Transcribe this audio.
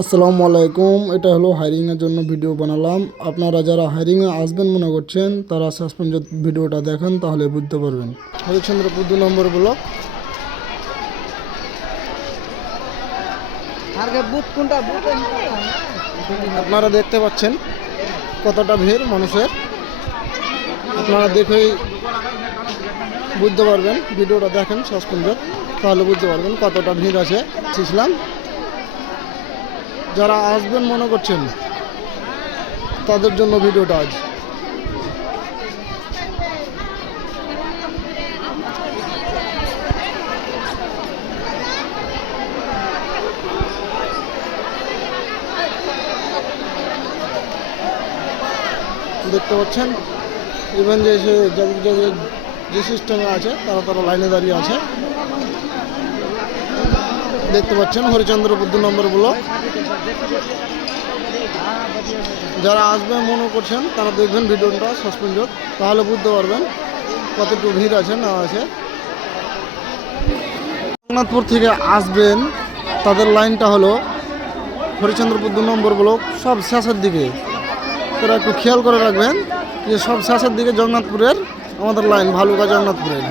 আসসালামু আলাইকুম। এটা হলো হায়ারিংয়ের জন্য ভিডিও বানালাম। আপনারা যারা হায়ারিংয়ে আসবেন মনে করছেন তারা সাসপেন্ড ভিডিওটা দেখেন, তাহলে বুঝতে পারবেন। হরিচন্দ্রপুর 2 নম্বর ব্লক। আপনারা দেখতে পাচ্ছেন কতটা ভিড় মানুষের। আপনারা দেখেই বুঝতে পারবেন, ভিডিওটা দেখেন সাসপেন্ড, তাহলে বুঝতে পারবেন কতটা ভিড় আছে। ইসলাম যারা আসবেন মনে করছেন তাদের জন্য ভিডিওটা আজ। দেখতে পাচ্ছেন ইভেন যে সিস্টেমে আছে তারা লাইনে দাঁড়িয়ে আছে। দেখতে পাচ্ছেন হরিচন্দ্রপুর 2 নম্বর ব্লক। যারা আসবেন মনে করছেন তারা দেখবেন ভিডিওটা সাসপেন্ড, তাহলে বুঝতে পারবেন কতটুকু ভিড় আছে না আছে। জগন্নাথপুর থেকে আসবেন তাদের লাইনটা হলো হরিচন্দ্রপুর 2 নম্বর ব্লক, সব শেষের দিকে। তারা একটু খেয়াল করে রাখবেন যে সব শেষের দিকে জগন্নাথপুরের আমাদের লাইন, ভালুকা জগন্নাথপুরের।